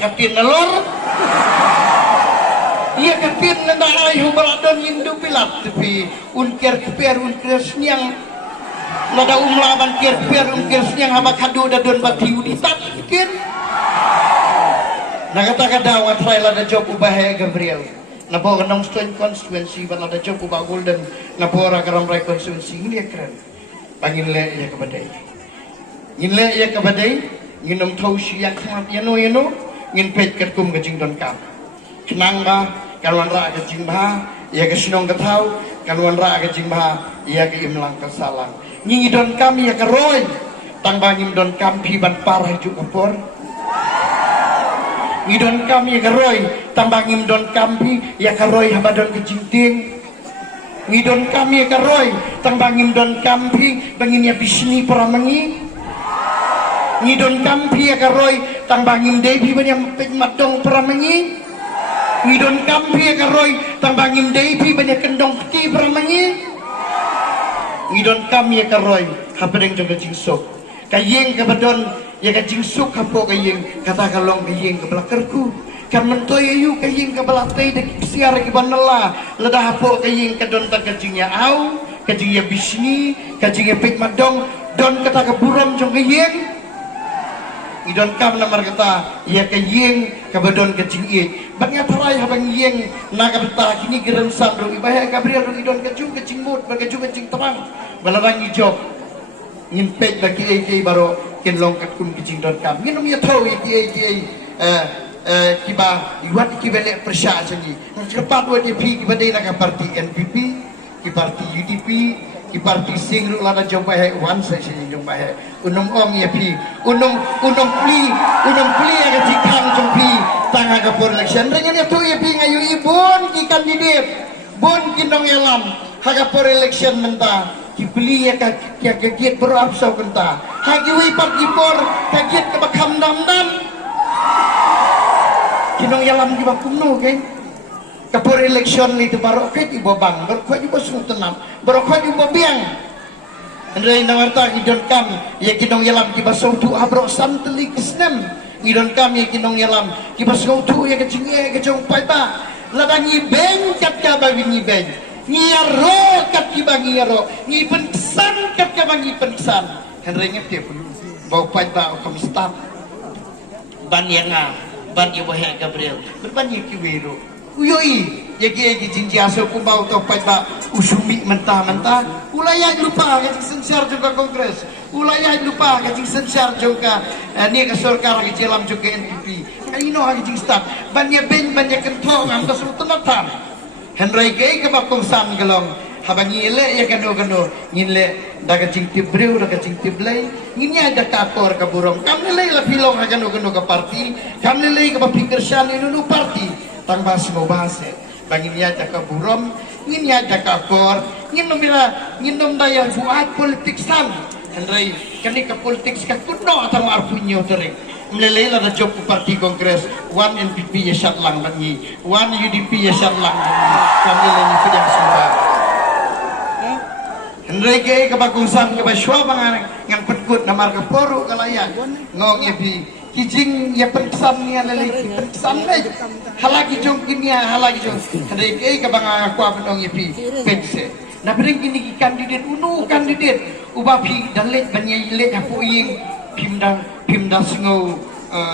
katin nalor. Ia katin nanda ayu baladon Hindu pilat tapi unkir sniang nada umlaban kir sniang habak hadu dadon batiu ditat kir. Nakata-kata wat rela da job ubah Gabriel. Napo kanong student constituency bala da job ubah golden napo ra karam rai constituency ini keren. Pangin le ya kabadai. Ngin le ya kabadai nginom thau siak khamat yano ngin pet kum gajing don kam. Kenang ba kaluan ra gajing ba ya ke sinong gatau kaluan ra gajing ba ya ke imlang kasalang. Ngingi don kam ya ke roy tang bangim don kam pi ban parah ju kapor. Ngidon kami ya karoy tambangim don kampi ya karoy habadon kejingting. Ngidon kami ya karoy tambangim don kampi bangin ya bisni peramangi. Ngidon kampi ya karoy tambangim devi banyak pegmadong peramangi. Ngidon kampi ya karoy tambangim devi banyak kendong peti peramangi. Ngidon kami ya karoy habadeng jong kejingsok kayeng kabadon ya kajing suk hapo kayeng kata kalong kayeng kebelakerku kan mentoy ayu kayeng kebelatay de siar ke banela ledah hapo kayeng kadon ta kajingnya au kajingnya bisni kajingnya pek madong don kata keburam jong kayeng idon kam namar kata ya kayeng kabadon kajing e bangya tarai habang yeng naga beta kini geran sandro ibaya Gabriel idon kajing mut kajing terang balarang ijob ngimpet bagi ai baro ken longkat kun kicing don kam nginom ya tau ai kiba iwat kibele persya sangi cepat wadi pi kibade na parti NPP ki parti UDP ki parti singru lada jomba he wan sa sini jomba he unum ong ya pi unum pli aga tikang jompi tanga ka por election rengen ya tu ya pi ngayu ibon ki kandidat bon kinong yalam haga por election menta dibeli ya kaget berapsau kenta hagi wipat gipor kaget ke bakam dam kinong yalam di bakumno kan kapor election itu baru ket ibo bang baru kau ibo sung tenam baru kau ibo biang andai nawarta idon kam ya kinong yalam di basau tu abro santeli kisnem idon kam ya kinong yalam di basau tu ya kecing kecong paita ladangi bengkat ka bagi beng ngiyaro kat kibang ngiyaro ngipen kesan kat kibang ngipen kesan henrenya dia pun bau paita kamstat ban yanga ban ibu Gabriel berban kiwero uyoi yagi jinji aso kumbau to paita usumi mentah ulaya lupa kajing sensar juga kongres ulaya lupa kajing sensar juga ni ke sorkar ke jelam juga NPP kaino kajing stat ban ya ben ban ya kentong am kesultanatan Henry gay kabakong sam galong habang ngile ya gano ngile daga jing tibreu daga jing tiblay nginya ada kakor kaburong kam nilai la pilong gano ka parti kam nilai ka pikir syan inu parti tang bas mo base bangin ya ada kaburom nginya ada kakor nginom daya buat politik sam Henry kani ka politik ka kuno atau arpunyo tereng melelai lah job parti kongres one NPP ya syat lang bangi one UDP ya syat lang kami lagi sedang sudah Henry ke kabagungsan ke baswa bang ngang petkut namar ke poru kalayan ngong ya bi kijing ya pensan ni lelai pensan lagi halagi jong kini halagi jong Henry ke kabang aku apa dong ya bi pense nah bering kini kandidat ubapi dan let banyak let apa yang pimda sengau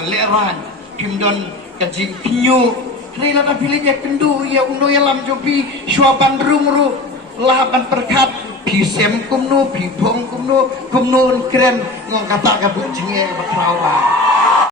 leran pimdon kajing pinyu rela na pilihnya kendu ya uno ya lam jopi syuapan rumru lahapan perkat pisem kumno pibong kumno keren ngong kata ka bunjinge batrawa